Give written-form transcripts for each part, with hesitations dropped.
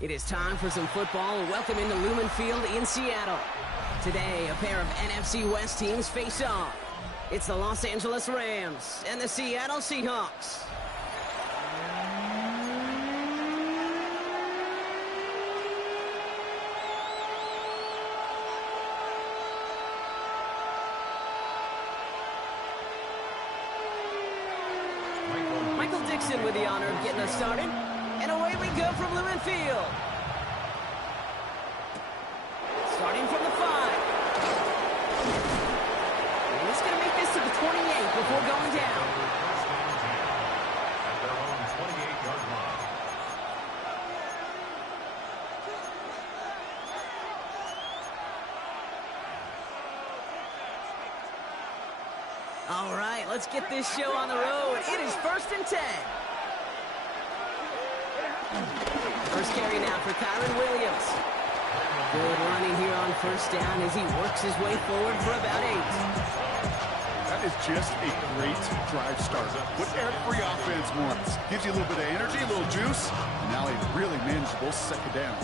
It is time for some football. Welcome into Lumen Field in Seattle. Today, a pair of NFC West teams face off. It's the Los Angeles Rams and the Seattle Seahawks. Michael Dixon with the honor of getting us started. And away we go from Lumen Field. Starting from the 5. And he's going to make this to the 28 before going down. At their own 28-yard line. All right, let's get this show on the road. It is 1st and 10. First carry now for Kyron Williams. Good running here on first down as he works his way forward for about 8. That is just a great drive start. What every offense wants. Gives you a little bit of energy, a little juice. And now a really manageable second down.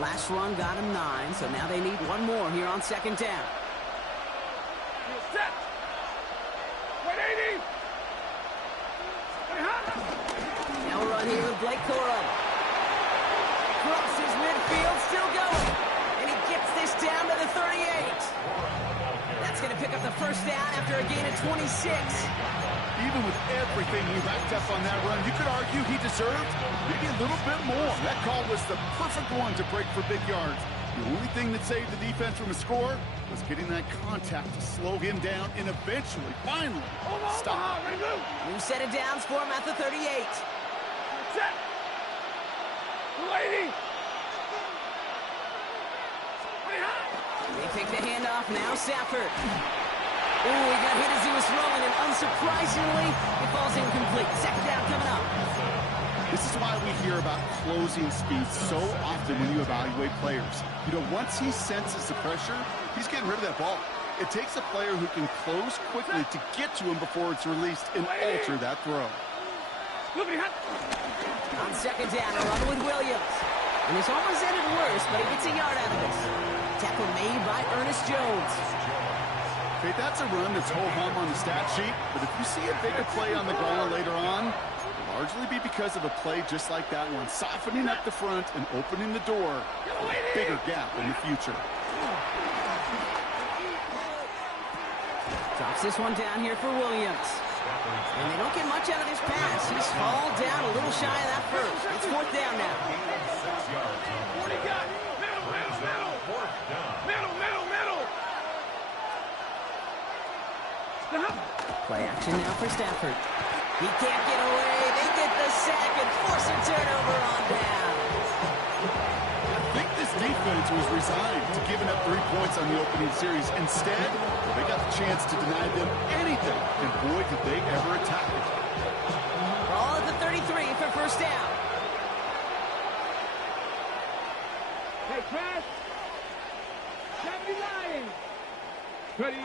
Last run got him 9, so now they need one more here on second down. Set. 180. Now a run here with Blake Corum. Crosses midfield, still going. And he gets this down to the 38. That's going to pick up the first down after a gain of 26. Even with everything he racked up on that run, you could argue he deserved maybe a little bit more. That call was the perfect one to break for big yards. The only thing that saved the defense from a score was getting that contact to slow him down and eventually, finally, stop. New set of downs for him at the 38. Set. 280. They take the handoff now, Stafford. Ooh, he got hit as he was throwing, and unsurprisingly, it falls incomplete. Second down coming up. This is why we hear about closing speed so often when you evaluate players. You know, once he senses the pressure, he's getting rid of that ball. It takes a player who can close quickly to get to him before it's released and alter that throw. On second down, a run with Williams. And this almost ended worse, but he gets a yard out of this. Tackle made by Ernest Jones. Okay, that's a run that's ho-hum on the stat sheet, but if you see a bigger play on the goal later on, it'll largely be because of a play just like that one, softening up the front and opening the door for a bigger gap in the future. Drops this one down here for Williams. And they don't get much out of this pass. He's fall down a little shy of that first. It's 4th down now. Play action now for Stafford. He can't get away. They get the sack and force a turnover on down. I think this defense was resigned to giving up 3 points on the opening series. Instead, they got the chance to deny them anything, and boy, did they ever attack it. Ball at the 33 for first down. Hey, Chris. 79. Ready.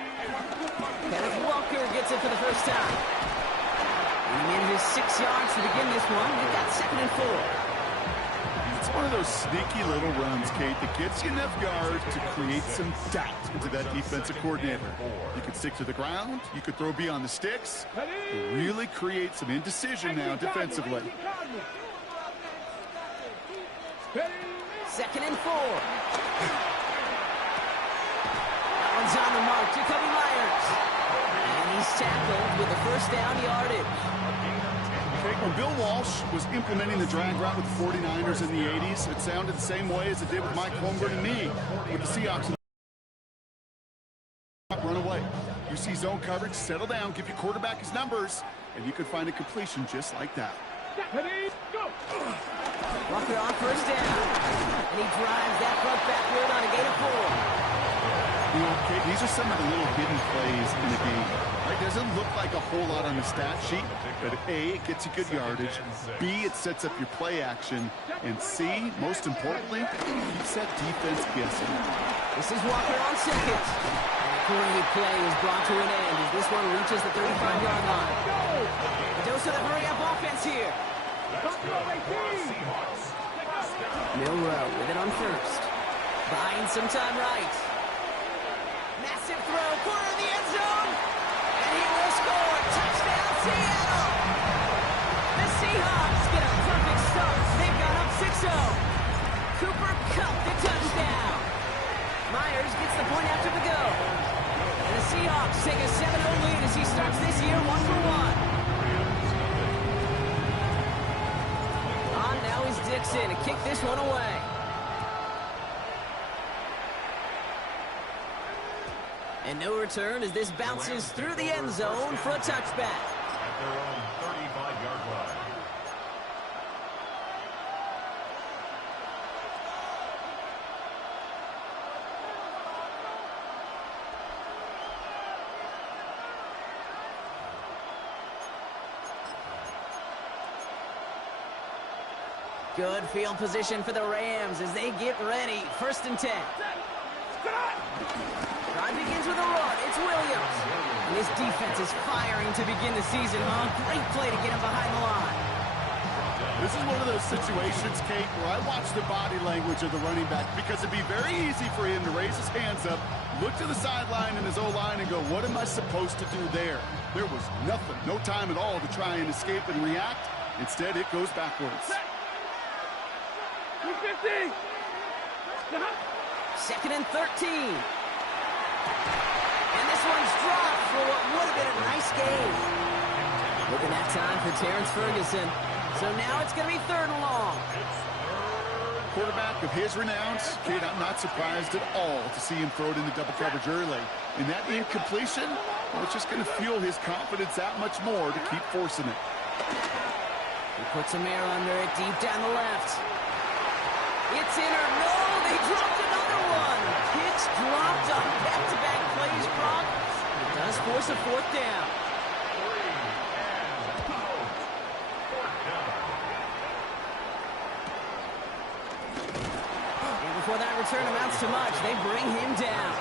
Kenneth Walker gets it for the first time. And he manages 6 yards to begin this one. They've got 2nd and 4. It's one of those sneaky little runs, Kate, that gets you enough yards to create some doubt into that defensive coordinator. You could stick to the ground. You could throw beyond the sticks. It really create some indecision now defensively. 2nd and 4. That one's on the mark. Jacoby Myers. And he's tackled with the first down yardage. When Bill Walsh was implementing the drag route with the 49ers in the 80s, it sounded the same way as it did with Mike Holmgren and me with the Seahawks. Run away. You see zone coverage, settle down, give your quarterback his numbers, and you can find a completion just like that. Walker on first down. And he drives that front backward on a gain of 4. You know, Kate, these are some of the little hidden plays in the game. Right? Doesn't look like a whole lot on the stat sheet, but A, it gets you good yardage. B, it sets up your play action. And C, most importantly, keeps that defense guessing. This is Walker on second. And the great play is brought to an end as this one reaches the 35-yard line. A dose of the hurry-up offense here. Milrow with it on first. Buying some time right. Massive throw, corner of the end zone. And he will score. Touchdown, Seattle. The Seahawks get a perfect start. They've got up 6-0. Cooper Kupp the touchdown. Myers gets the point after the go. And the Seahawks take a 7-0 lead as he starts this year 1-for-1. On now is Dixon to kick this one away. And no return as this bounces through the end zone for a touchback. At their own 35-yard line. Good field position for the Rams as they get ready. 1st and 10. Drive begins with a run. It's Williams. And this defense is firing to begin the season, huh? Great play to get him behind the line. This is one of those situations, Kate, where I watch the body language of the running back because it'd be very easy for him to raise his hands up, look to the sideline in his O-line and go, what am I supposed to do there? There was nothing, no time at all to try and escape and react. Instead, it goes backwards. 250. 2nd and 13. And this one's dropped for what would have been a nice game. Looking at time for Terrence Ferguson. So now it's going to be 3rd and long. Quarterback of his renowns, Kate, I'm not surprised at all to see him throw it into double coverage early. And that incompletion, well, it's just going to fuel his confidence that much more to keep forcing it. He puts some air under it deep down the left. It's in or no, they dropped another one. Pitch dropped on back-to-back plays, Brock. It does force a 4th down. And before that return amounts to much, they bring him down.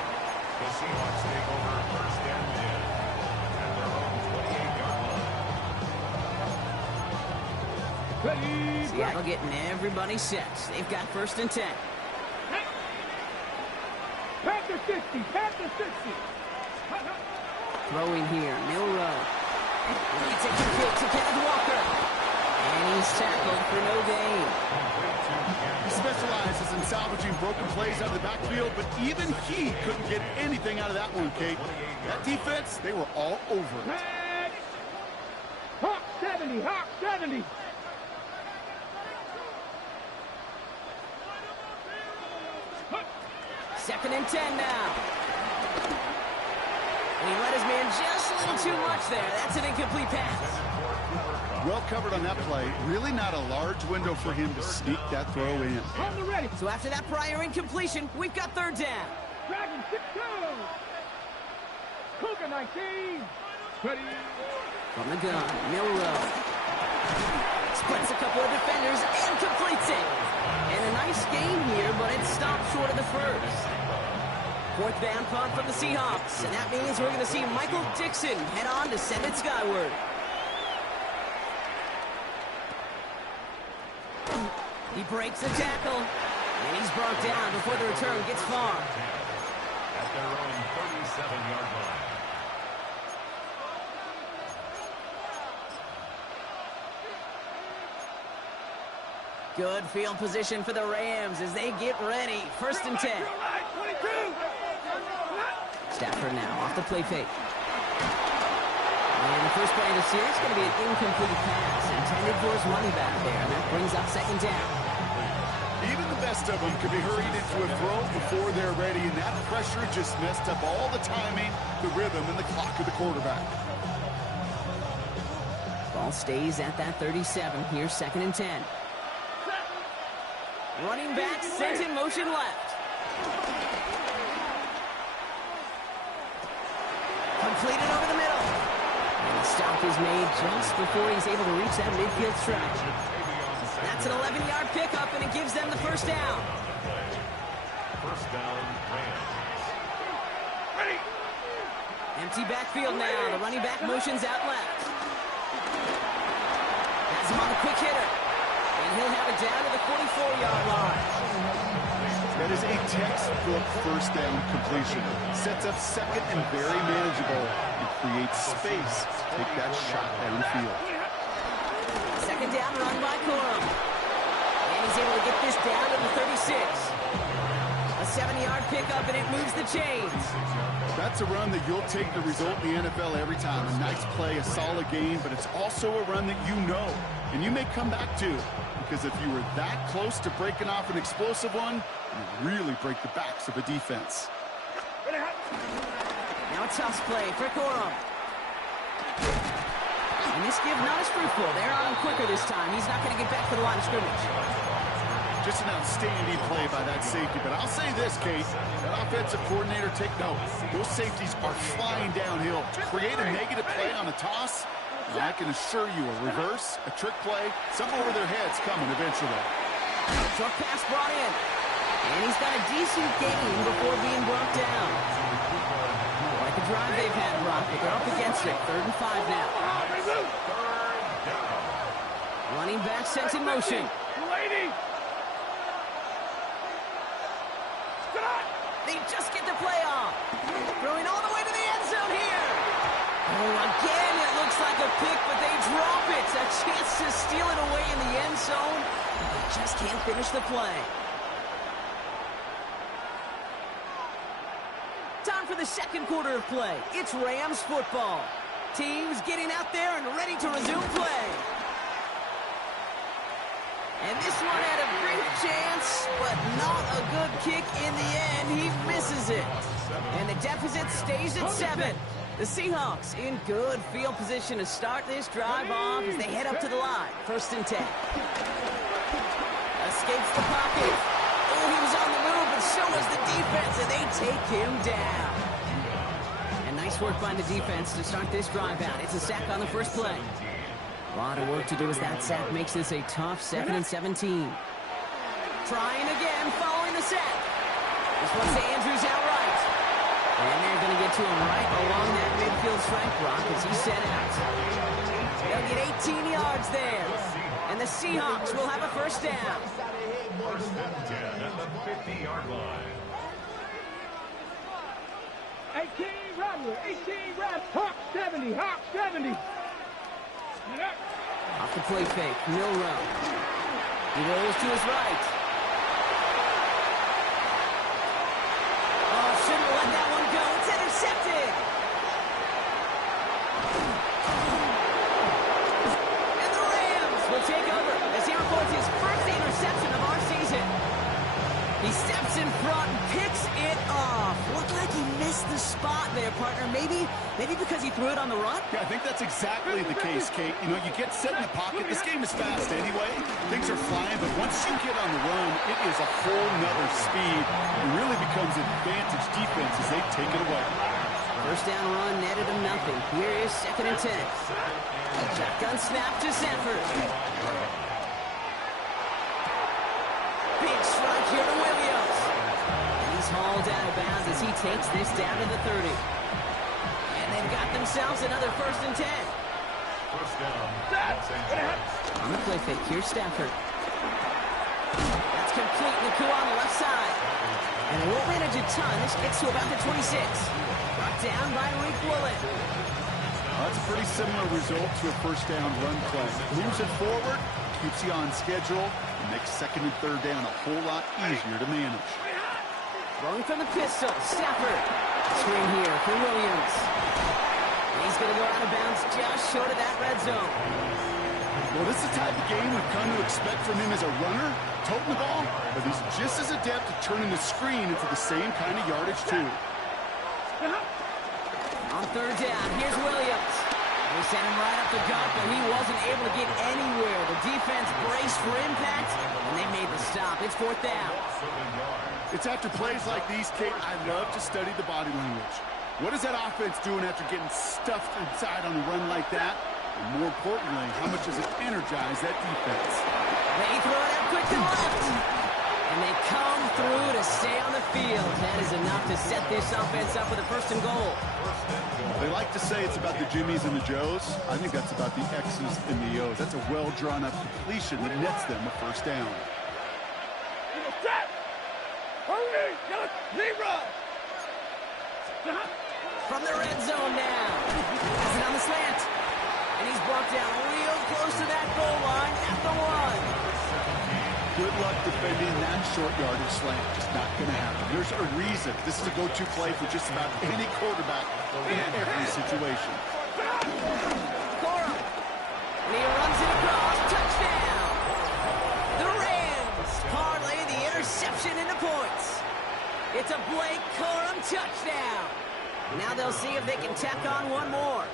The Seahawks take over 1st and 10 at their own 28-yard line. Seattle getting everybody set. They've got 1st and 10. Panther 60. Panther 60. Throwing here, Milrow. It's a kick to Kenneth Walker. And he's tackled for no gain. He specializes in salvaging broken plays out of the backfield, but even he couldn't get anything out of that one, Kate. That defense, they were all over it. Hawk 70. Hawk 70. Second and 10 now. And he let his man just a little too much there. That's an incomplete pass. Well covered on that play. Really not a large window for him to sneak that throw in. On the ready. So after that prior incompletion, we've got 3rd down. Dragon 6 goes. Cougar 19. Ready. From the gun, Milrow. Splits a couple of defenders and completes it. And a nice game here, but it stopped short of the 1st. 4th down punt from the Seahawks. And that means we're going to see Michael Dixon head on to send it skyward. He breaks the tackle. And he's brought down before the return gets far. At their own 37-yard line. Good field position for the Rams as they get ready. 1st and 10. Stafford now off the play fake. And the first play of the series is going to be an incomplete pass intended for his running back there. And that brings up 2nd down. Even the best of them could be hurried into a throw before they're ready, and that pressure just messed up all the timing, the rhythm, and the clock of the quarterback. Ball stays at that 37. Here's 2nd and 10. Running back sent in motion left. Completed over the middle. And the stop is made just before he's able to reach that midfield stretch. That's an 11-yard pickup, and it gives them the 1st down. 1st down, Rams. Ready. Empty backfield now. The running back motions out left. Has him on the quick hitter. And he'll have it down to the 44-yard line. That is a textbook first down completion. Sets up second and very manageable and creates space to take that shot downfield. Second down run by Corum. And he's able to get this down to the 36. A 7-yard pickup, and it moves the chains. That's a run that you'll take the result in the NFL every time. A nice play, a solid game, but it's also a run that you know and you may come back to, because if you were that close to breaking off an explosive one, you really break the backs of a defense. Now a tough play for Corum. And this give not as fruitful. They're on him quicker this time. He's not going to get back to the line of scrimmage. Just an outstanding play by that safety. But I'll say this, Kate, that offensive coordinator, take note. Those safeties are flying downhill. To create a negative play on a toss, and I can assure you a reverse, a trick play, some over their heads coming eventually. Short pass brought in. And he's got a decent gain before being brought down. Like the drive they've had, Brock, but they're up against it. 3rd and 5 now. Running back sent in motion. They just get the play off. Throwing all the way to the end zone here. Oh, again, it looks like a pick, but they drop it. A chance to steal it away in the end zone. They just can't finish the play. Time for the second quarter of play. It's Rams football. Teams getting out there and ready to resume play. And this one had a great chance, but not a good kick in the end. He misses it. And the deficit stays at 7. The Seahawks in good field position to start this drive off as they head up to the line. 1st and 10. Escapes the pocket. Oh, he was on the move, but so was the defense, and they take him down. And nice work by the defense to start this drive out. It's a sack on the first play. A lot of work to do as that sack makes this a tough 2nd and 17. Trying again following the sack. This one's to Andrews outright. And they're going to get to him right along that midfield strike block as he set out. They'll get 18 yards there. And the Seahawks will have a first down. 1st and 10 at the 50-yard line. 18 Rattler, 18 Rattler, Hawk 70, Hawk 70. Off the play fake, Milrow. He rolls to his right. Oh, shouldn't have let that one go. It's intercepted. And the Rams will take over as he records his first interception of our season. He steps in front and picks it off. Looked like he missed the spot there, partner. Maybe because he threw it on the run? Yeah, I think that's exactly the case, Kate. You know, you get set in the pocket. This game is fast anyway. Things are flying, but once you get on the run, it is a whole nother speed. It really becomes an advantage defense as they take it away. First down run netted him nothing. Here is 2nd and 10. Shotgun snap to Sanford. Big strike here to Williams. And he's hauled out of bounds as he takes this down to the 30. And they've got themselves another 1st and 10. First down. On the play fake, here's Stafford. That's complete. Naku on the left side. And they won't manage a ton. This gets to about the 26. Brought down by Rick Woolen. That's a pretty similar result to a first down run play. Moves it forward, keeps you on schedule, and makes 2nd and 3rd down a whole lot easier to manage. Throwing from the pistol, Stafford. Screen here for Williams. He's going to go out of bounds just short of that red zone. Well, this is the type of game we've come to expect from him as a runner, toting the ball, but he's just as adept at turning the screen into the same kind of yardage, too. On 3rd down, here's Williams. They sent him right up the gut, but he wasn't able to get anywhere. The defense braced for impact, and they made the stop. It's 4th down. It's after plays like these, Kate, I love to study the body language. What is that offense doing after getting stuffed inside on a run like that? And more importantly, how much does it energize that defense? They throw it out quick to the left. And they come through to stay on the field. That is enough to set this offense up with a first and goal. They like to say it's about the Jimmies and the Joes. I think that's about the X's and the O's. That's a well-drawn-up completion that nets them a first down. From the red zone now. Has it on the slant. And he's brought down real close to that goal line at the 1. Good luck defending that short yardage slant. Just not going to happen. There's a reason. This is a go-to play for just about any quarterback in every situation. Corum. And he runs it across. Touchdown. The Rams parlay the interception into points. It's a Blake Corum touchdown. Now they'll see if they can tack on one more.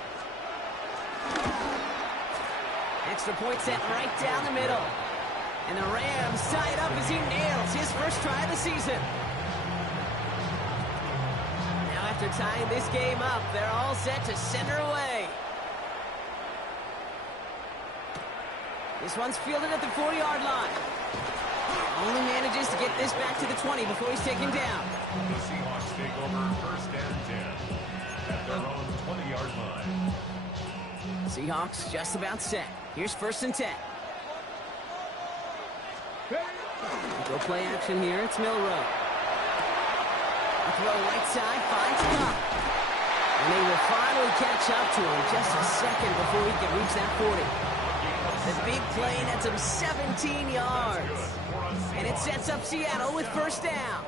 Extra point set right down the middle. And the Rams tie it up as he nails his first try of the season. Now after tying this game up, they're all set to send her away. This one's fielded at the 40-yard line. Only manages to get this back to the 20 before he's taken down. The Seahawks take over first and 10 at their own 20-yard line. Seahawks just about set. Here's first and 10. Go play action here. It's Milrow. A throw right side finds Cup. And they will finally catch up to him just a second before he can reach that 40. The big play nets him 17 yards. And it sets up Seattle with first down.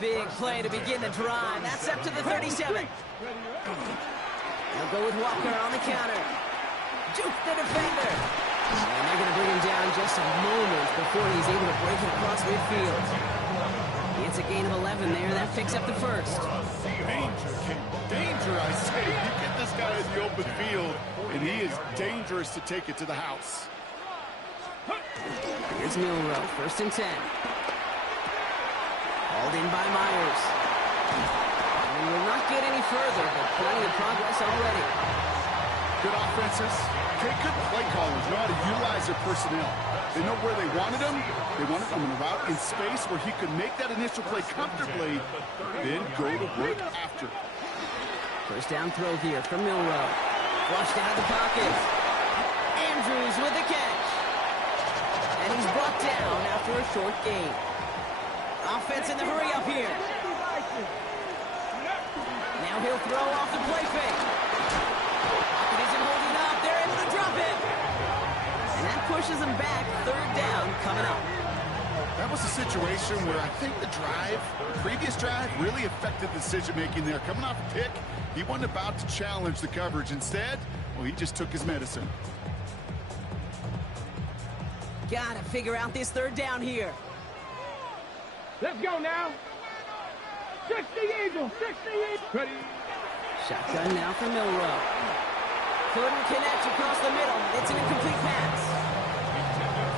Big play to begin the drive. That's up to the 37. They'll go with Walker on the counter. Juke the defender. And they're going to bring him down just a moment before he's able to break it across midfield. It's a gain of 11 there. That picks up the first. Danger, King. Danger, I say. You get this guy in the open field, and he is dangerous to take it to the house. Here's Milrow, first and 10. Hauled in by Myers. And we will not get any further, but plenty of progress already. Good offenses. Okay, good play callers know how to utilize their personnel. They know where they wanted him. They wanted him in a route in space where he could make that initial play comfortably, then go to work after. First down throw here from Milrow. Flushed out of the pocket. Andrews with the catch. And he's brought down after a short gain. Offense in the hurry up here. Now he'll throw off the play fake. Pocket isn't holding up. They're able to drop it. And that pushes him back. Third down coming up. That was a situation where I think the previous drive, really affected the decision-making there. Coming off a pick, he wasn't about to challenge the coverage. Instead, well, he just took his medicine. Gotta figure out this third down here. Let's go now. 60 Eagles, 60 Eagles. Ready. Shotgun now for Milrow. Couldn't connect across the middle. It's an incomplete pass.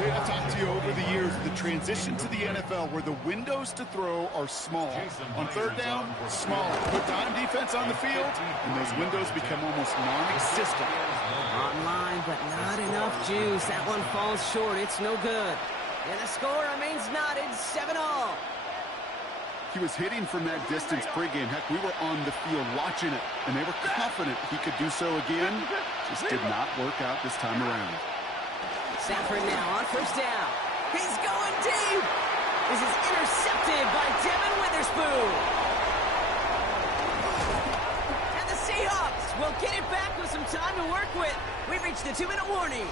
Okay, I've talked to you over the years of the transition to the NFL where the windows to throw are small. On third down, smaller. Put time defense on the field, and those windows become almost non-existent. Online, but not enough juice. That one falls short. It's no good. And the score remains knotted, 7-all. He was hitting from that distance pregame. Heck, we were on the field watching it, and they were confident he could do so again. Just did not work out this time around. Stafford now on first down. He's going deep. This is intercepted by Devin Witherspoon. And the Seahawks will get it back with some time to work with. We've reached the 2-minute warning.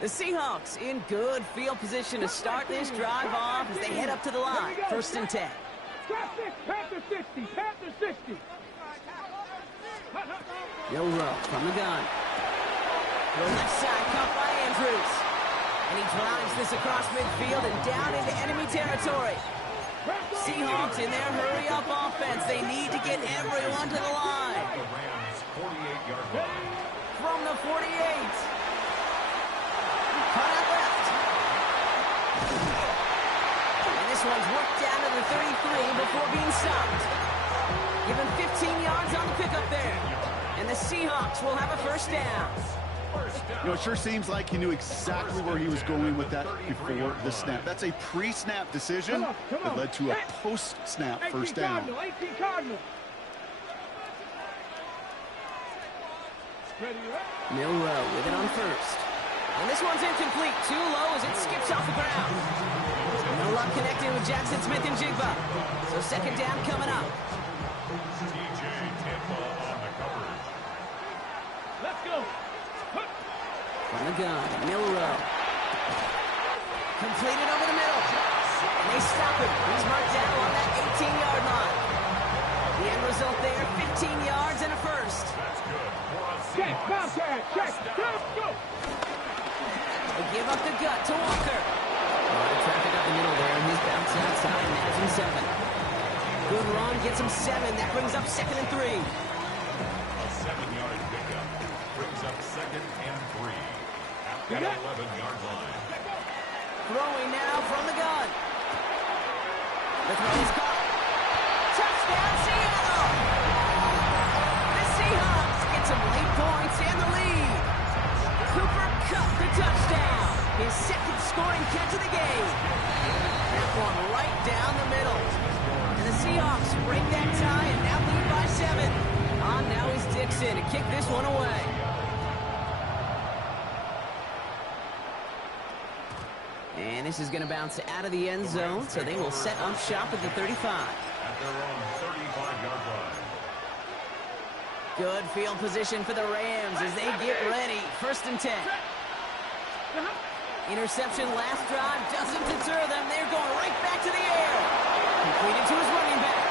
The Seahawks in good field position to start this drive off as they head up to the line. First and 10. Panther 60, Panther 60. Milrow from the gun. The left side caught by Andrews. And he drives this across midfield and down into enemy territory. Seahawks in their hurry-up offense. They need to get everyone to the line. The Rams' 48-yard line. From the 48. Cut out left. And this one's worked down to the 33 before being stopped. Given 15 yards on the pickup there. And And the Seahawks will have a first down. You know, it sure seems like he knew exactly where he was going with that before the snap. That's a pre-snap decision that led to a post-snap first down. Milroe with it on first. And this one's incomplete. Too low as it skips off the ground. No luck connecting with Jackson Smith and Jigba. So second down coming up. Let's go. From the gun, Milroe. Completed over the middle. And they stop him. He's marked down on that 18-yard line. The end result there, 15 yards and a first. Check, check, go. They give up the gut to Walker. A lot of traffic up the middle there, and he's bounced outside, and has him 7. Good run, gets him 7. That brings up 2nd and 3. A 7-yard pickup brings up 2nd and 3 at the 11-yard line. Throwing now from the gun. The throw is caught. Touchdown, Seattle! The Seahawks get some late points and the lead. Cooper Kupp the touchdown. His second scoring catch of the game. That one right down the middle. And the Seahawks break that tie and now lead by 7. On now is Dixon to kick this one away. And this is going to bounce out of the end zone, so they will set up shop at the 35. At their own 35-yard line. Good field position for the Rams as they get ready. 1st and 10. Interception last drive doesn't deter them. They're going right back to the air. Completed to his running back.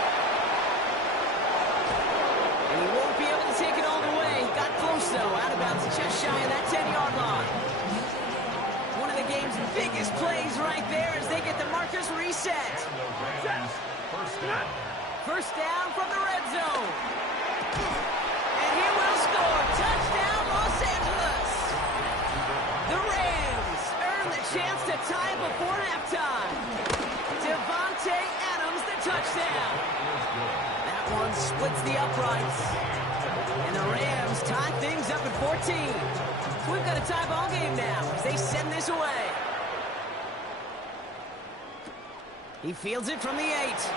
And he won't be able to take it all the way. Got close, though. Out of bounds, just shy of that 10-yard line. One of the game's biggest plays right there as they get the markers reset. First down from the red zone. And he will score. Touchdown, Los Angeles. The Rams earn the chance to tie before halftime. Devontae Adams, the touchdown. That one splits the uprights. And the Rams tie things up at 14. We've got a tie ball game now as they send this away. He fields it from the 8.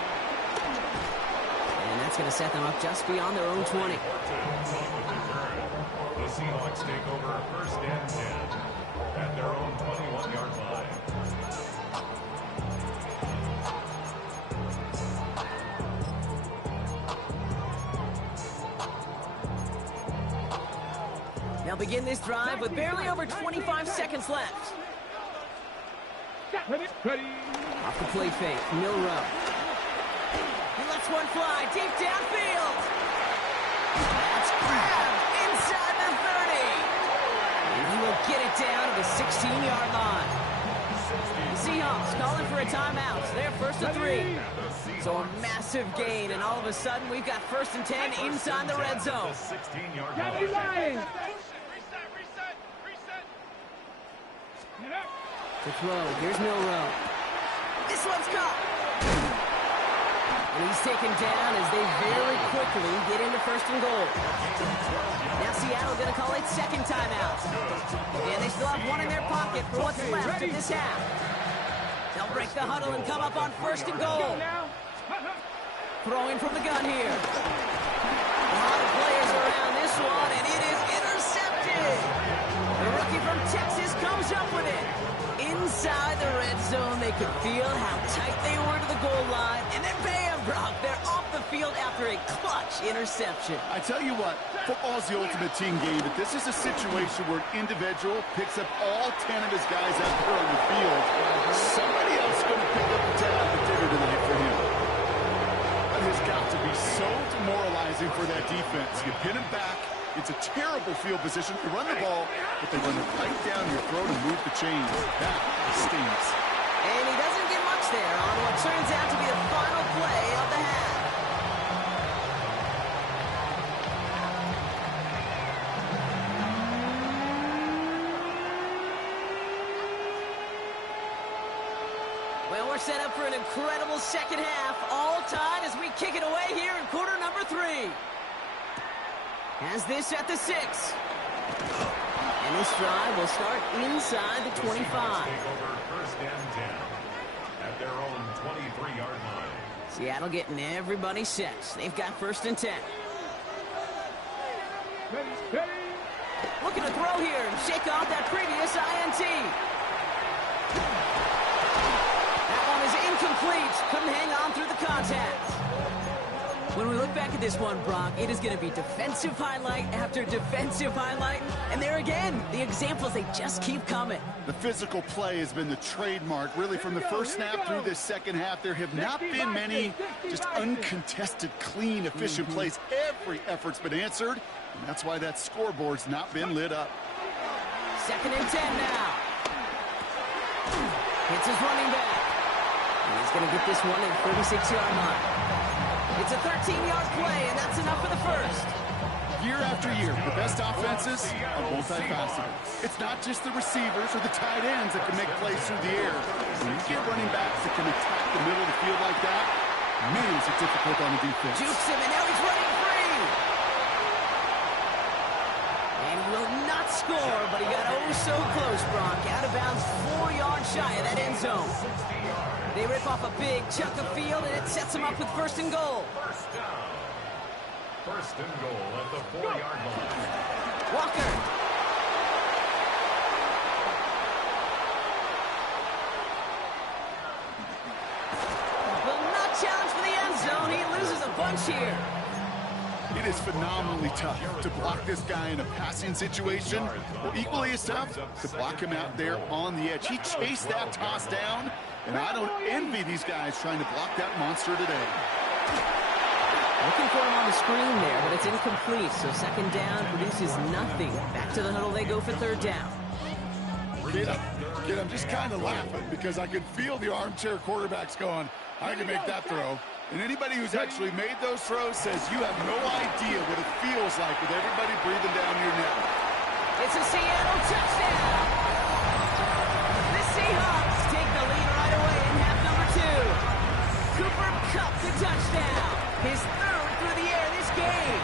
And that's going to set them up just beyond their own 20. The Seahawks take over 1st and 10 at their own 21-yard line. They'll begin this drive with barely over 25 seconds left. Off the play fake, Milroe. He lets one fly deep downfield. That's grabbed inside the 30. And he will get it down to the 16-yard line. The Seahawks calling for a timeout. They're 1st and 3. So a massive gain, and all of a sudden we've got 1st and 10 inside the red zone. To throw, here's Milroe. This one's caught. And he's taken down as they very quickly get into 1st and goal. Now Seattle going to call it 2nd timeout. And they still have one in their pocket for what's left of this half. They'll break the huddle and come up on 1st and goal. Throwing from the gun here. A lot of players around this one, and it is intercepted. The rookie from Texas comes up with it. Inside the red zone, they could feel how tight they were to the goal line. And then bam, Brock, they're off the field after a clutch interception. I tell you what, football's the ultimate team game, but this is a situation where an individual picks up all 10 of his guys out there on the field. Somebody else is going to pick up the tab at dinner tonight for him. That has got to be so demoralizing for that defense. You pin him back. It's a terrible field position. They run the ball, but they run it right down your throat and move the chains. That stings. And he doesn't get much there on what turns out to be the final play of the half. Well, we're set up for an incredible second half. All tied as we kick it away here in quarter number 3. Has this at the 6. And this drive will start inside the 25. Take over first and 10 at their own 23-yard line. Seattle getting everybody set. They've got first and 10. Looking to throw here and shake off that previous INT. That one is incomplete. Couldn't hang on through the contact. When we look back at this one, Brock, it is going to be defensive highlight after defensive highlight. And there again, the examples, they just keep coming. The physical play has been the trademark, really, from the first snap through this second half. There have not been many just uncontested, clean, efficient plays. Every effort's been answered, and that's why that scoreboard's not been lit up. Second and 10 now. Hits his running back. And he's going to get this one at the 36-yard line. It's a 13-yard play, and that's enough for the first. Year after year, the best offenses are multifaceted. It's not just the receivers or the tight ends that can make plays through the air. When you get running backs that can attack the middle of the field like that, man, is it difficult on the defense. Jukes him, and now he's running free. And he will not score, but he got oh so close, Brock. Out of bounds, 4 yards shy of that end zone. They rip off a big chunk of field, and it sets them up with first and goal. First down. First and goal at the 4-yard line. Walker. Will not challenge for the end zone. He loses a bunch here. It is phenomenally tough to block this guy in a passing situation. Well, equally as tough to block him out there on the edge. He chased that toss down, and I don't envy these guys trying to block that monster today. Looking for him on the screen there, but it's incomplete. So second down produces nothing. Back to the huddle they go for third down. Kid, I'm just kind of laughing because I can feel the armchair quarterbacks going, I can make that throw. And anybody who's actually made those throws says you have no idea what it feels like with everybody breathing down your neck. It's a Seattle touchdown. The Seahawks take the lead right away in half number 2. Cooper Kupp the touchdown. His third through the air this game.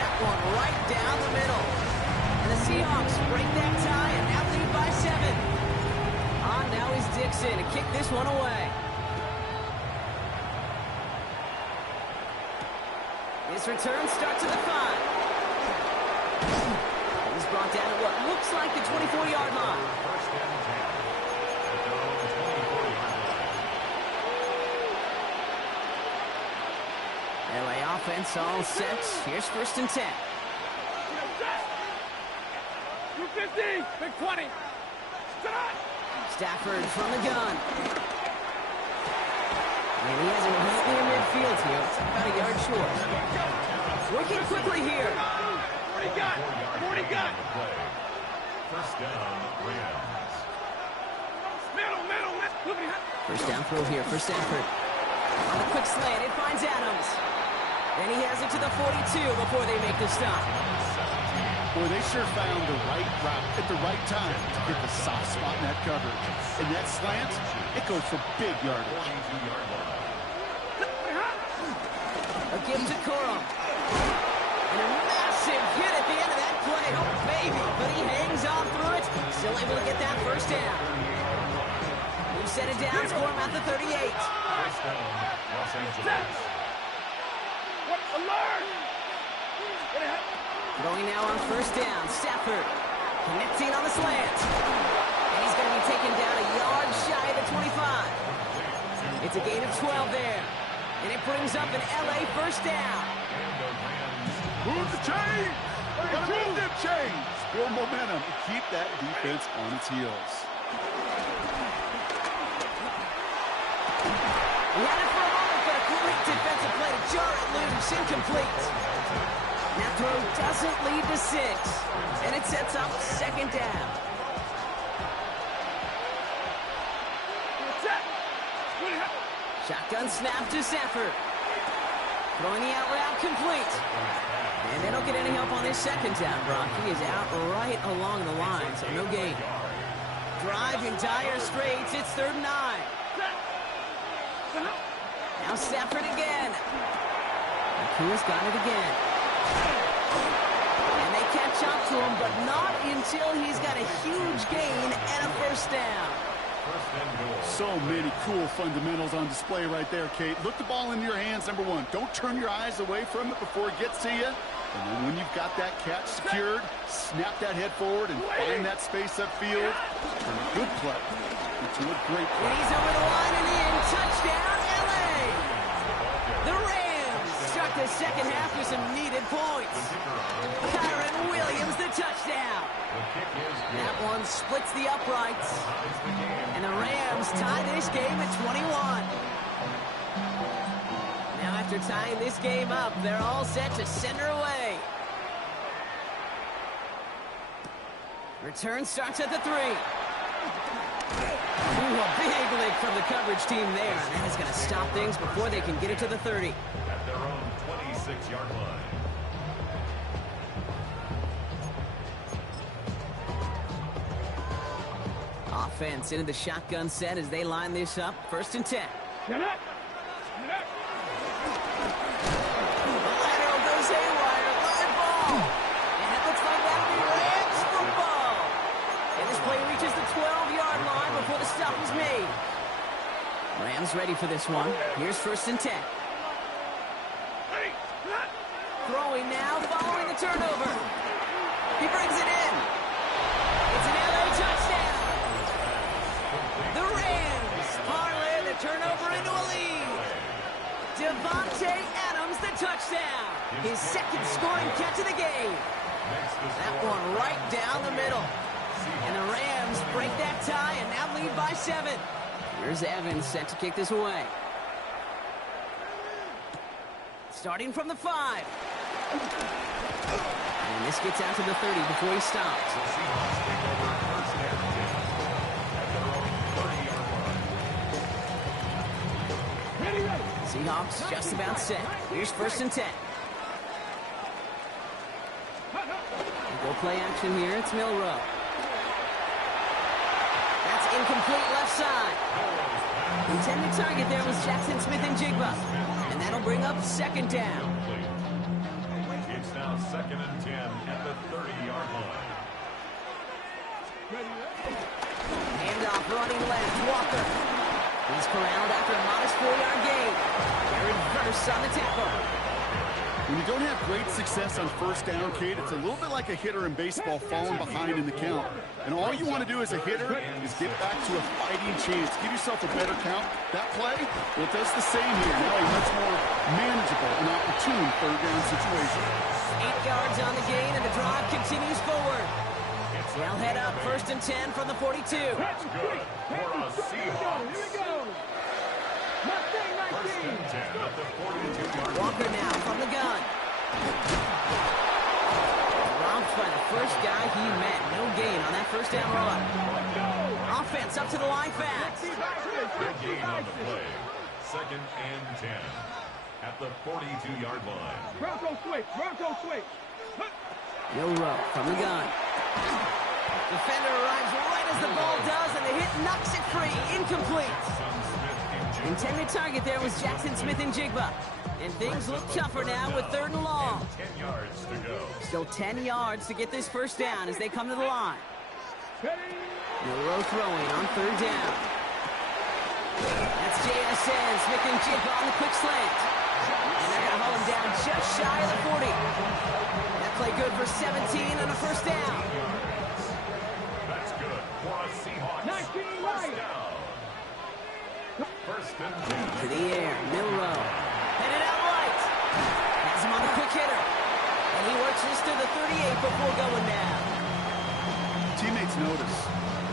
That one right down the middle. And the Seahawks break that tie and now lead by 7. On now is Dixon to kick this one away. His return starts at the 5. He's brought down at what looks like the 24-yard line. First and 10 at their own 24-yard line. LA offense all set. Here's first and 10. 250, big 20. Stafford from the gun. And he has him right near midfield here. It's about a yard short. Working quickly here. 40 got. 40 got. First down, Rams. Middle. First down throw here for Stafford. On the quick slant, it finds Adams. And he has it to the 42 before they make the stop. Boy, they sure found the right route at the right time to get the soft spot in that coverage. And that slant, it goes for big yardage. A give to Corum. And a massive hit at the end of that play. Oh, baby. But he hangs on through it. Still able to get that first down. We've set it down. Score him at the 38. First down, Los Angeles. What alert? Throwing now on first down. Stafford connecting on the slant. And he's going to be taken down a yard shy of the 25. It's a gain of 12 there. And it brings up an LA first down. Move the chains! Gotta move them chains! Build momentum and keep that defense on its heels. He had it for a moment, but a great defensive play to jar it loose. Incomplete. That throw doesn't lead to 6. And it sets up second down. Shotgun snap to Stafford. Throwing the out route complete. And they don't get any help on this second down, Brock. He is out right along the line, so no gain. Driving dire straits, it's 3rd and 9. Now Stafford again. Nakua's got it again. And they catch up to him, but not until he's got a huge gain and a first down. So many cool fundamentals on display right there, Kate. Look the ball in your hands, number one. Don't turn your eyes away from it before it gets to you. And then when you've got that catch secured, snap that head forward and find that space upfield. From a good play into a great play. And he's over the line and in. Touchdown, LA! The Rams start the second half with some needed points. Kyron Williams, the touchdown. That one splits the uprights. And the Rams tie this game at 21. Now after tying this game up, they're all set to send her away. Return starts at the 3. Ooh, a big lick from the coverage team there. And that is going to stop things before they can get it to the 30. At their own 26-yard line. Offense into the shotgun set as they line this up. 1st and 10. The lateral goes haywire. Live ball. And it looks like that'll be Rams football. And this play reaches the 12-yard line before the stop is made. Rams ready for this one. Here's 1st and 10. Throwing now, following the turnover. He brings it in. It's an LA touchdown. The Rams parlay the turnover into a lead. Devontae Adams, the touchdown. His second scoring catch of the game. That one right down the middle. And the Rams break that tie and now lead by 7. Here's Evans set to kick this away. Starting from the 5. And this gets out to the 30 before he stops. Seahawks just about set. Here's 1st and 10. Go play action here. It's Milrow. That's incomplete left side. Intended target there was Jackson Smith and Jigba. And that'll bring up 2nd down. It's now 2nd and 10 at the 30-yard line. Handoff running left. Walker. He's corralled after a modest 4-yard gain. They're reverse on the tackle. When you don't have great success on 1st down, Kate, it's a little bit like a hitter in baseball falling behind in the count. And all you want to do as a hitter is get back to a fighting chance. Give yourself a better count. That play, well, it does the same here. Now a much more manageable and opportune 3rd down situation. 8 yards on the gain, and the drive continues forward. They'll head up 1st and 10 from the 42. That's good for a Seahawks. Here we go. Mustang 1st 19. and 10 at the 42-yard line. Walker now from the gun. Romped by the first guy he met. No gain on that 1st down run. Offense up to the line fast. Good gain on the play. 2nd and 10 at the 42-yard line. Bronco switch. Bronco switch. Milrow from the gun. Defender arrives right as the ball does, and the hit knocks it free. Incomplete. Intended target there was Jackson Smith and Jigba. And things look tougher now with 3rd and long. 10 yards to go. Still 10 yards to get this 1st down as they come to the line. Milrow throwing on 3rd down. That's JSN. Smith and Jigba on the quick slant. And they're going to haul him down just shy of the 40. That play good for 17 and a 1st down. That's good for a Seahawks. 19 right. 1st and 10. To the air, Milrow. Headed out right. Has him on the quick hitter. And he works this to the 38 before going down. Teammates notice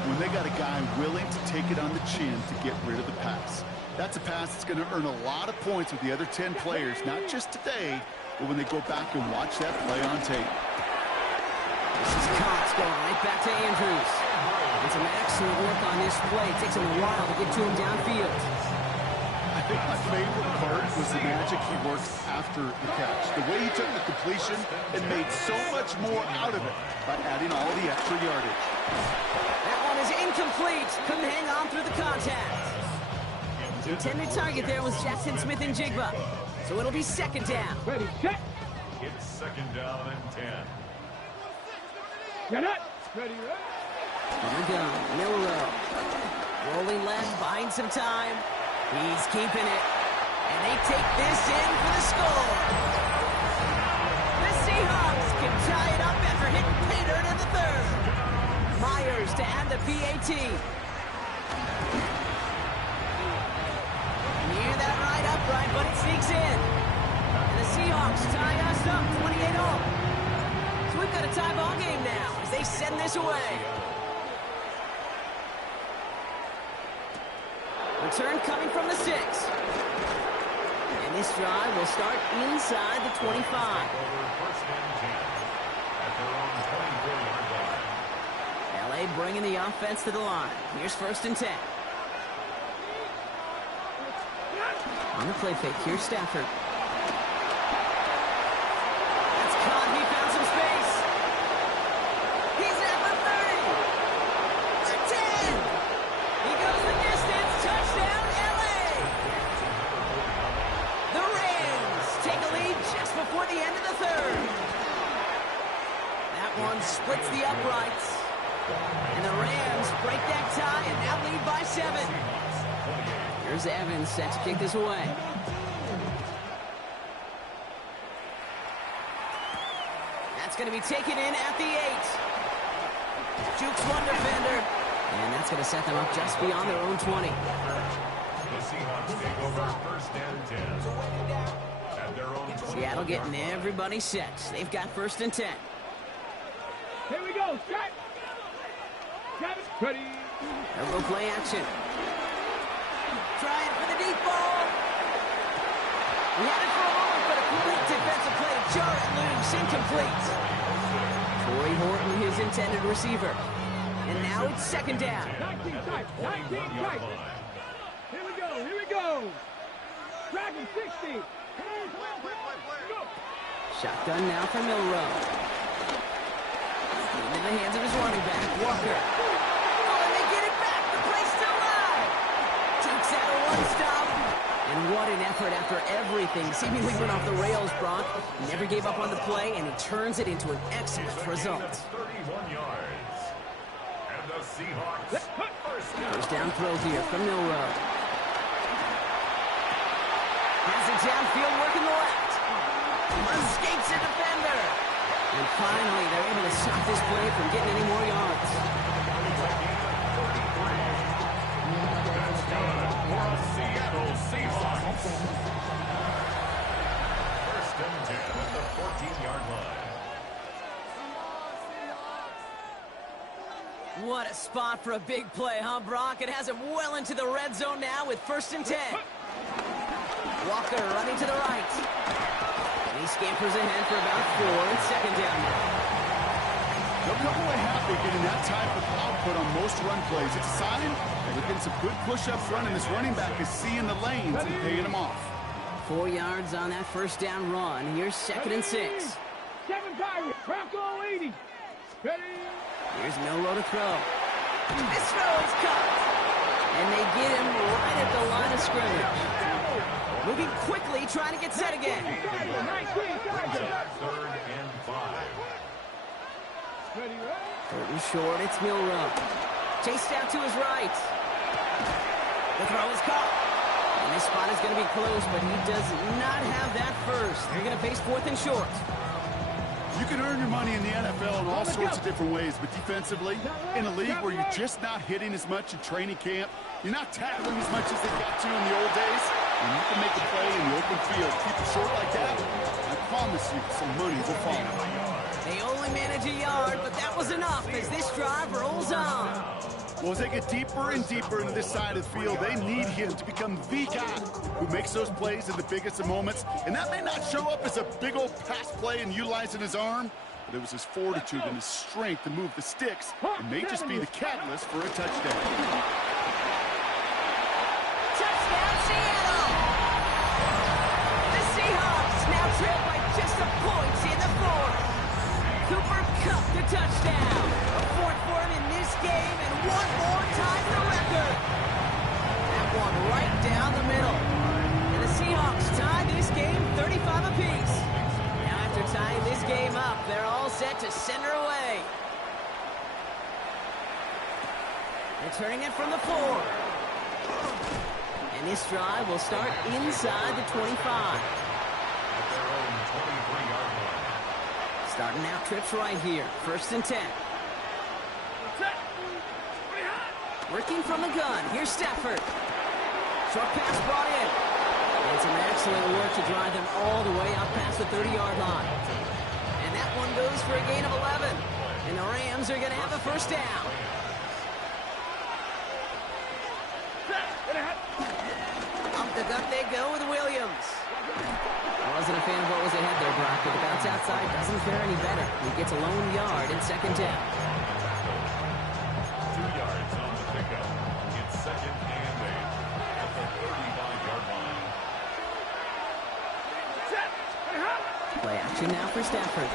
when they got a guy willing to take it on the chin to get rid of the pass. That's a pass that's going to earn a lot of points with the other 10 players, not just today, but when they go back and watch that play on tape. This is Cox going right back to Andrews. And some excellent work on this play. It takes him a while to get to him downfield. I think my favorite part was the magic he worked after the catch. The way he took the completion and made so much more out of it by adding all the extra yardage. That one is incomplete. Couldn't hang on through the contact. Intended target there was Jackson Smith and Jigba. So it'll be 2nd down. Ready, set. It's 2nd down and You're not ready, right? Here we go, Milrow. Rolling left, buying some time. He's keeping it. And they take this in for the score. The Seahawks can tie it up after hitting pay dirt in the third. Myers to add the PAT. Near that right upright, but it sneaks in. And the Seahawks tie us up 28-all. So we've got a tie ball game now as they send this away. Return coming from the 6. And this drive will start inside the 25. First and 10 at their own 24-yard line. LA bringing the offense to the line. Here's first and 10. On the play fake, here's Stafford. That's caught. He found some space. He's at the 30. The 10. He goes the distance. Touchdown, LA. The Rams take a lead just before the end of the third. That one splits the uprights. And the Rams break that tie and now lead by 7. Here's Evans set to kick this away. That's going to be taken in at the 8. Jukes one defender. And that's going to set them up just beyond their own 20. The Seahawks take over first and 10 at their own 20. Seattle getting everybody set. They've got first and 10. Here we go, strike. Got it. Ready. They'll go play action. Trying for the deep ball. We had it for a moment, but a complete defensive play to jar it loose. Incomplete. Torrey Horton, his intended receiver. And now it's second down. 19 strike. 19 strike. Here we go. Here we go. Dragon 60. Go. Shotgun now for Milrow. Into the hands of his running back, Walker. Oh, and they get it back. The play's still alive. Takes out a one stop. And what an effort after everything seemingly went off the rails, Brock. He never gave up on the play, and he turns it into an excellent result. 31 yards. And the Seahawks First down throw here from Milrow. Has it downfield, working the left. Escapes a defender. And finally, they're able to stop this play from getting any more yards. That's good for a Seattle Seahawks. First and 10 at the 14-yard line. What a spot for a big play, huh, Brock? It has him well into the red zone now with first and 10. Walker running to the right. And he scampers ahead for about 4 and second down now. They'll come away happy getting that type of output on most run plays. It's a sign that they're getting some good push up front, and this running back is seeing the lanes and paying them off. 4 yards on that first down run. Here's second and 6. 7 Pirates. Bronco 80. Ready. Here's Milrow to throw. This throw is caught. And they get him right at the line of scrimmage. Moving quickly, trying to get set again. 19 Third and 5. Ready, ready. Third and short, it's Milrow. Chased out to his right. The throw is caught. And this spot is going to be close, but he does not have that first. They're going to face fourth and short. You can earn your money in the NFL in all sorts of different ways, but defensively, in a league where you're just not hitting as much in training camp, you're not tackling as much as they got to in the old days, and you can make a play in the open field. Keep it short like that, I promise you some money will follow. They only manage a yard, but that was enough as this drive rolls on. Well, as they get deeper and deeper into this side of the field, they need him to become the guy who makes those plays in the biggest of moments. And that may not show up as a big old pass play and utilizing his arm, but it was his fortitude and his strength to move the sticks and may just be the catalyst for a touchdown. Touchdown, Seattle! The Seahawks now trail by just a point in the fourth. Cooper Kupp the touchdown. A fourth for him in this game, and one more time the record. That one right down the middle. And the Seahawks tie this game 35 apiece. Now after tying this game up, they're all set to send her away. Returning it from the 4. And this drive will start inside the 25. At their own 23-yard line. Starting out trips right here. 1st and 10. Working from the gun. Here's Stafford. Short pass brought in. And some excellent work to drive them all the way out past the 30-yard line. And that one goes for a gain of 11. And the Rams are going to have the first down. Up the gut they go with Williams. I wasn't a fan of what was ahead there, Brock, but the bounce outside doesn't fare any better. He gets a lone yard in 2nd down. 2 yards on the pickup. It's 2nd and 8 at the 35-yard line. Play action now for Stafford.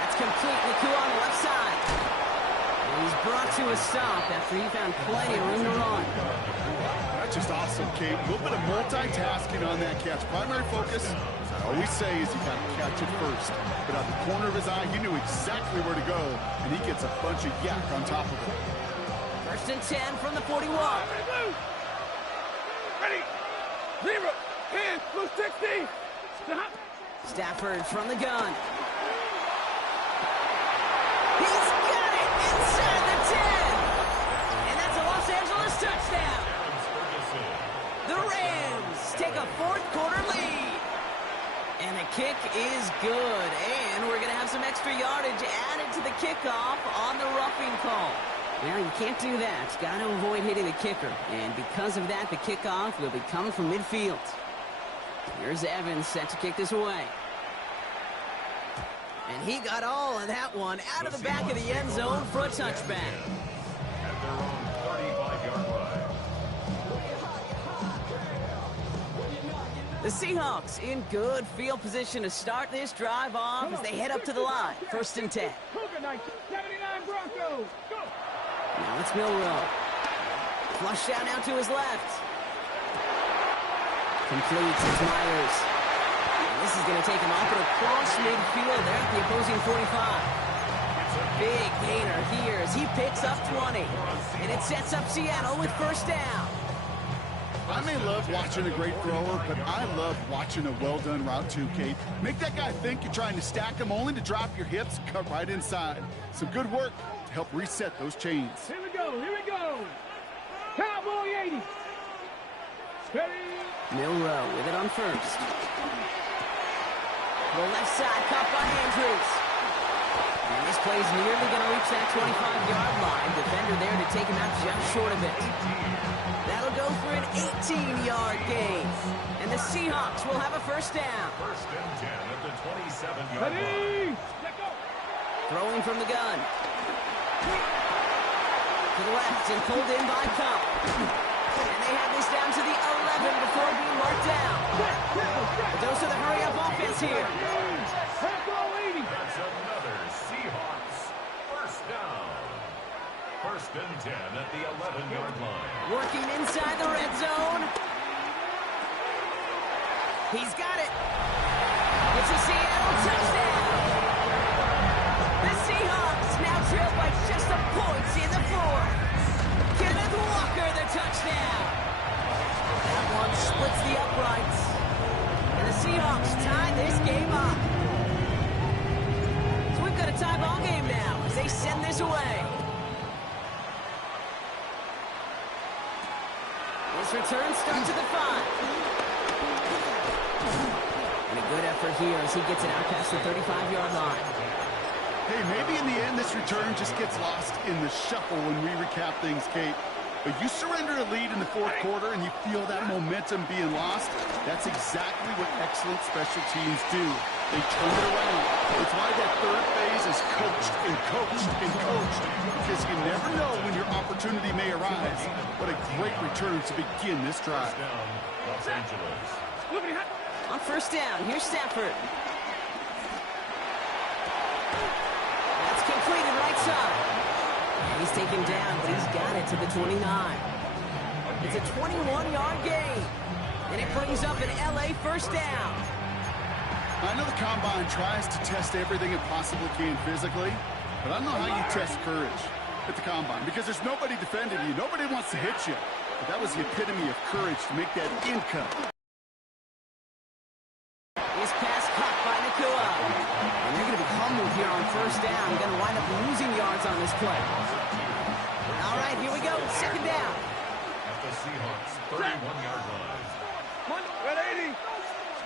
That's complete. Naku on the left side. And he's brought to a stop after he found plenty of room to run. That's just awesome, Kate. A little bit of multitasking on that catch. Primary focus, as I always say, is you got to catch it first. But out the corner of his eye, he knew exactly where to go, and he gets a bunch of yak on top of it. 1st and 10 from the 41. Ready. 0. Hands. Blue 60. Stafford from the gun. He's got it inside the 10. And that's a Los Angeles touchdown. The Rams take a 4th quarter lead. And the kick is good. And we're going to have some extra yardage added to the kickoff on the roughing call. Well, you can't do that. Got to avoid hitting the kicker. And because of that, the kickoff will be coming from midfield. Here's Evans set to kick this away. And he got all of that one out of the back of the end zone for a touchback. At their own 35-yard line. The Seahawks in good field position to start this drive off as they head up to the line. 1st and 10. Now it's Milrow. Flush down now to his left. Completes as Myers. And this is going to take him off and across midfield there at the opposing 45. Big gainer here as he picks up 20. And it sets up Seattle with 1st down. I may love watching a great thrower, but I love watching a well-done route too, Kate. Make that guy think you're trying to stack him only to drop your hips, cut right inside. Some good work to help reset those chains. Here we go. Here we go. Cowboy 80. Steady. Milrow with it on 1st. The left side caught by Andrews. And this play's nearly going to reach that 25-yard line. Defender there to take him out just short of it. That'll go for an 18-yard gain. And the Seahawks will have a 1st down. 1st and 10 at the 27-yard line. Throwing from the gun. To the left and pulled in by Cup. And they have this down to the 11 before being marked down. But those are the hurry-up offense here. That's another Seahawks 1st down. 1st and 10 at the 11-yard line. Working inside the red zone. He's got it. It's a Seattle touchdown. The Seahawks now trail by just a point in the 4th. Kenneth Walker, the touchdown. That one splits the uprights. And the Seahawks tie this game up. So we've got a tie ball game now as they send this away. This return starts at the 5. And a good effort here as he gets it out past the 35-yard line. Hey, maybe in the end this return just gets lost in the shuffle when we recap things, Kate. But you surrender a lead in the 4th quarter and you feel that momentum being lost. That's exactly what excellent special teams do. They turn it around. It's why that 3rd phase is coached and coached and coached. Because you never know when your opportunity may arise. What a great return to begin this drive. Down, Los Angeles. On 1st down, here's Stafford. That's completed right side. And he's taken down, but he's got it to the 29. It's a 21-yard gain. And it brings up an LA 1st down. I know the Combine tries to test everything it possibly can physically, but I don't know how you test courage. at the combine because there's nobody defending you. Nobody wants to hit you. But that was the epitome of courage to make that in cut. His pass caught by Nakua. And they're going to be humbled here on first down. Going to wind up losing yards on this play. All right, here we go. Second down. At the Seahawks' 31-yard line. 180.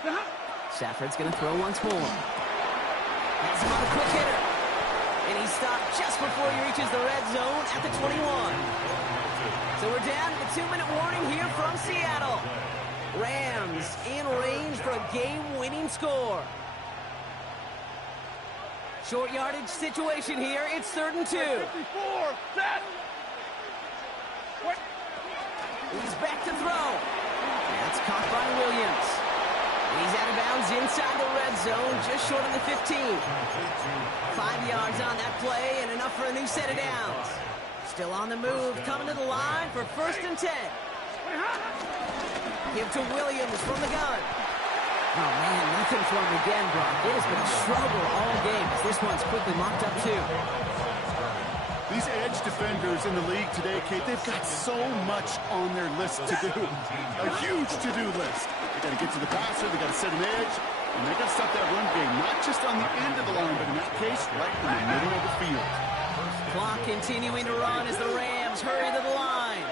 Stop. Stafford's going to throw once more. That's him on a quick hitter. And he stopped just before he reaches the red zone at the 21. So we're down to the 2-minute warning here from Seattle. Rams in range for a game-winning score. Short yardage situation here. It's 3rd and 2. 54. Set. He's back to throw. That's caught by Williams. He's out of bounds inside the red zone, just short of the 15. 5 yards on that play and enough for a new set of downs. Still on the move, coming to the line for 1st and 10. Give to Williams from the gun. Oh, man, nothing for him again, Brock. It has been a struggle all game as this one's quickly mopped up, too. These edge defenders in the league today, Kate, they've got so much on their list to do. A huge to-do list. They got to get to the passer, they got to set an edge, and they got to stop that run game, not just on the end of the line, but in that case, right in the middle of the field. Clock continuing to run as the Rams hurry to the line.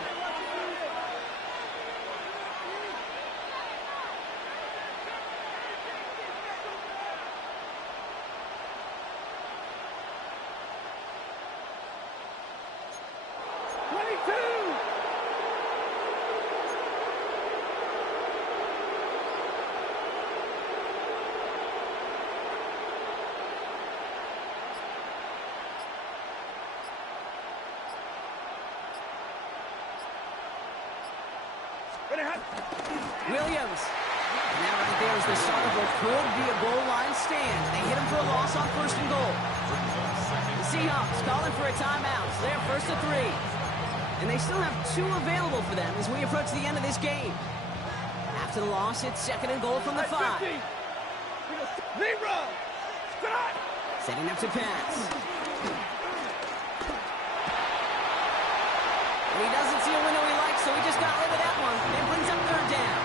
Williams. And that right there is the start of what could be a goal line stand. They hit him for a loss on 1st and goal. The Seahawks calling for a timeout. So they're 1st and 3. And they still have 2 available for them as we approach the end of this game. After the loss, it's 2nd and goal from the 5. Setting up to pass. And he doesn't see a window he likes, so he just got rid of that one. It brings up 3rd down.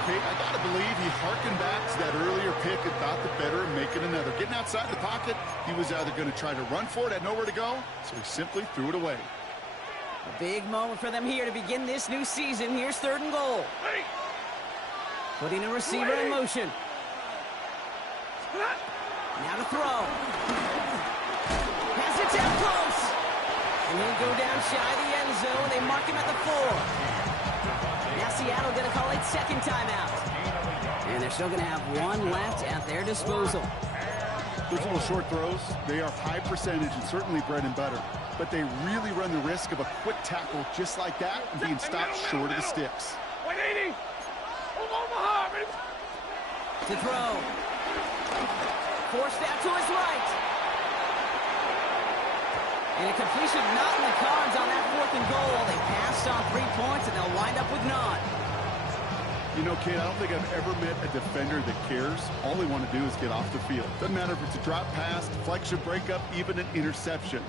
Okay, I got to believe he harkened back to that earlier pick and thought the better of making another. Getting outside the pocket, he was either going to try to run for it, had nowhere to go, so he simply threw it away. A big moment for them here to begin this new season. Here's 3rd and goal. Putting a receiver in motion. Now to throw. Pass it down close. And he'll go down shy of the end zone. They mark him at the 4. Now Seattle going to call it 2nd timeout. And they're still going to have 1 left at their disposal. Those little short throws, they are high percentage and certainly bread and butter. But they really run the risk of a quick tackle just like that and being stopped short of the sticks. 180. To throw. Forced out to his right. And a completion not in the cards on that 4th and goal. They passed on 3 points, and they'll wind up with none. You know, Kate, I don't think I've ever met a defender that cares. All they want to do is get off the field. Doesn't matter if it's a drop pass, deflection, breakup, even an interception.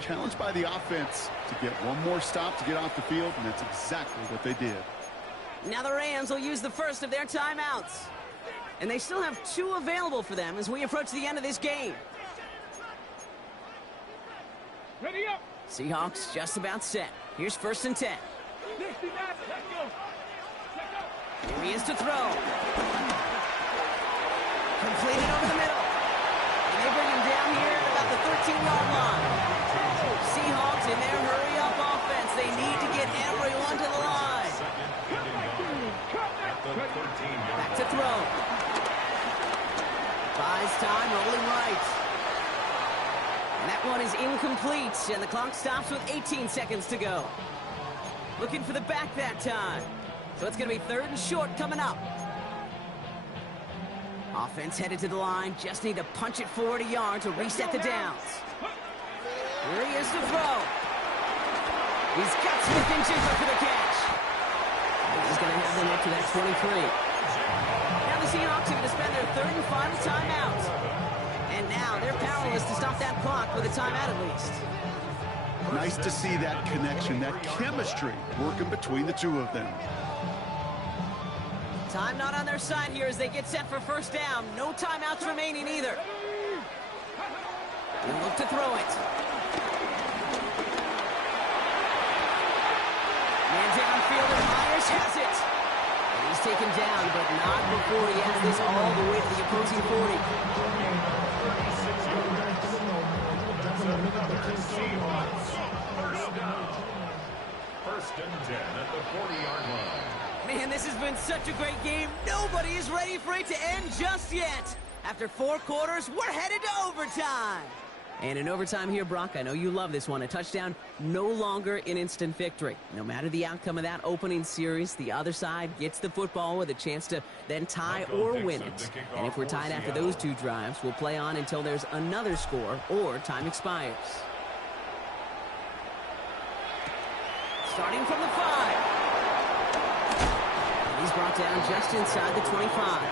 Challenged by the offense to get one more stop to get off the field, and that's exactly what they did. Now the Rams will use the first of their timeouts. And they still have 2 available for them as we approach the end of this game. Ready up. Seahawks just about set. Here's 1st and 10. 69. Let's go. Here he is to throw. Completed over the middle. And they bring him down here at about the 13-yard line. Seahawks in their hurry-up offense. They need to get everyone to the line. Back to throw. Buys time, rolling right. And that one is incomplete, and the clock stops with 18 seconds to go. Looking for the back that time. So it's going to be 3rd and short coming up. Offense headed to the line. Just need to punch it forward a yard to reset the downs. Here he is to throw. He's got Smith and Jigba for the catch. He's going to have them up to that 23. Now the Seahawks are going to spend their 3rd and final timeout. And now they're powerless to stop that clock with a timeout at least. Nice to see that connection, that chemistry working between the two of them. Time not on their side here as they get set for first down. No timeouts remaining either. They'll look to throw it. Man downfield and Myers has it. And he's taken down, but not before he has this all the way to the opposing 40. First and 10 at the 40-yard line. Man, this has been such a great game. Nobody is ready for it to end just yet. After 4 quarters, we're headed to overtime. And in overtime here, Brock, I know you love this one. A touchdown, no longer an instant victory. No matter the outcome of that opening series, the other side gets the football with a chance to then tie or win it. And if we're tied after those 2 drives, we'll play on until there's another score or time expires. Starting from the 5. And he's brought down just inside the 25.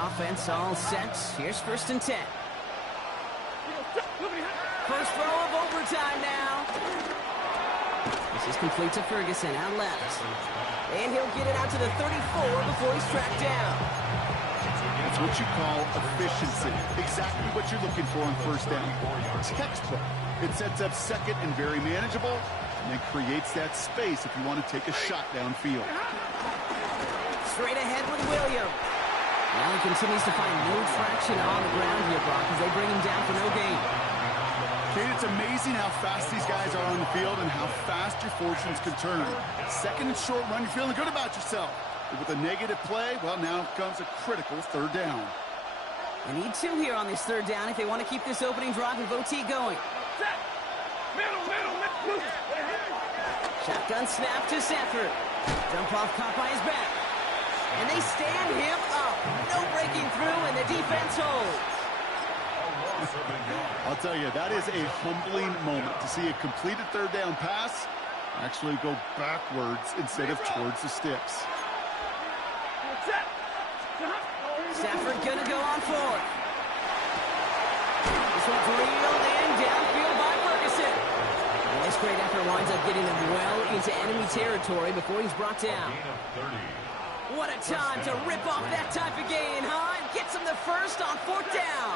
Offense all set. Here's first and 10. First throw of overtime now. This is complete to Ferguson out left. And he'll get it out to the 34 before he's tracked down. That's what you call efficiency. Exactly what you're looking for on first down. Textbook. It sets up second and very manageable, and then creates that space if you want to take a shot downfield. Straight ahead with Williams. Now he continues to find no traction on the ground here, Brock, as they bring him down for no gain. Kate, it's amazing how fast these guys are on the field and how fast your fortunes can turn. Second and short run, you're feeling good about yourself. But with a negative play, well, now comes a critical third down. They need 2 here on this third down if they want to keep this opening drive of OT going. Shotgun snap to Sanford. Jump off caught by his back. And they stand him up. No breaking through, and the defense holds. I'll tell you, that is a humbling moment to see a completed third down pass actually go backwards instead of towards the sticks. Stafford gonna go on forward. This one's reeled in downfield by Ferguson. And this great effort winds up getting him well into enemy territory before he's brought down. What a time to rip off that type of gain, huh? Gets him the first on 4th down.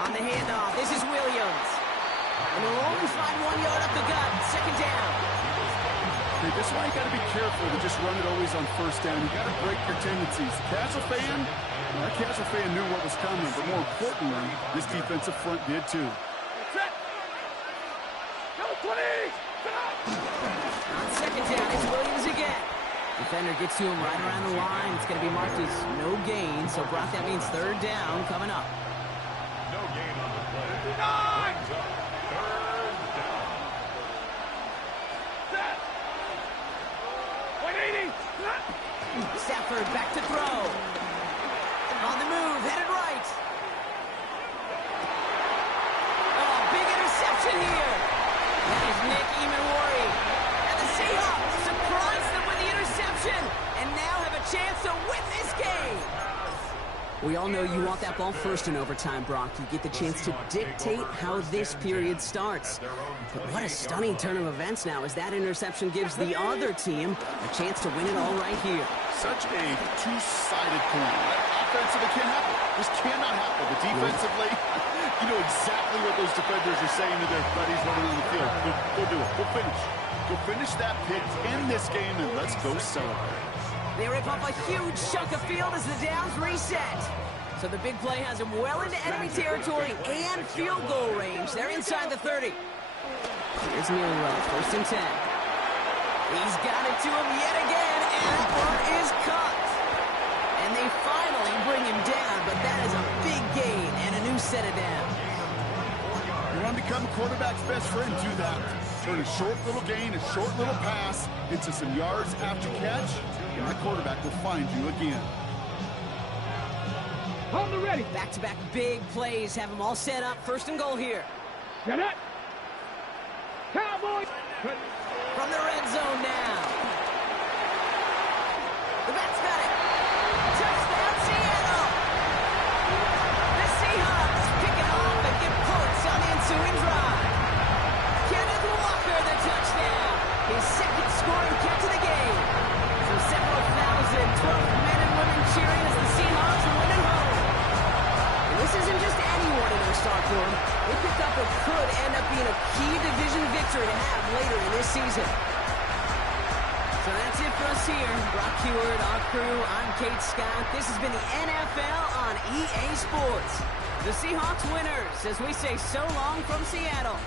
On the handoff, this is Williams. And they'll only find 1 yard up the gut. Second down. Okay, this is why you got to be careful to just run it always on first down. You got to break your tendencies. Casual fan, well, that casual fan knew what was coming, but more importantly, this defensive front did too. On second down, it's Williams again. Defender gets to him right around the line. It's going to be marked as no gain. So, Brock, that means third down coming up. No gain on the play. Brings up third down. Stafford back to throw. On the move, headed right. Oh, big interception here. That is Nick Emanwari. And the Seahawks surprise them with the interception and now have a chance to win this game. We all know you want that ball first in overtime, Brock. You get the chance to dictate how this period starts. But what a stunning turn of events now as that interception gives the other team a chance to win it all right here. Such a two-sided coin. Offensively, it can't happen. This cannot happen. But defensively, you know exactly what those defenders are saying to their buddies running on the field. Go do it. Go finish. Go finish that pick, end this game, and let's go celebrate. They rip up a huge chunk of field as the downs reset. So the big play has them well into enemy territory and field goal range. They're inside the 30. Here's Neal, first and 10. He's got it to him yet again, and that one is cut. And they finally bring him down, but that is a big gain and a new set of downs. You want to become a quarterback's best friend, do that. Turn a short little gain, a short little pass into some yards after catch, and the quarterback will find you again. Hold the ready. Back-to-back big plays have them all set up. First and goal here. Get it. Cowboys. From the red zone now. The bat's got it. Touchdown, Seattle. The Seahawks pick it off and get points on the ensuing drive. Kenneth Walker, the touchdown. His second scoring catch of the game. So several thousand 12 men and women cheering as the Seahawks win at home. And this isn't just anyone in their start form. They picked up what could end up being a key division victory to have later in this season. So that's it for us here. Brock Heward, our crew, I'm Kate Scott. This has been the NFL on EA Sports. The Seahawks winners as we say so long from Seattle.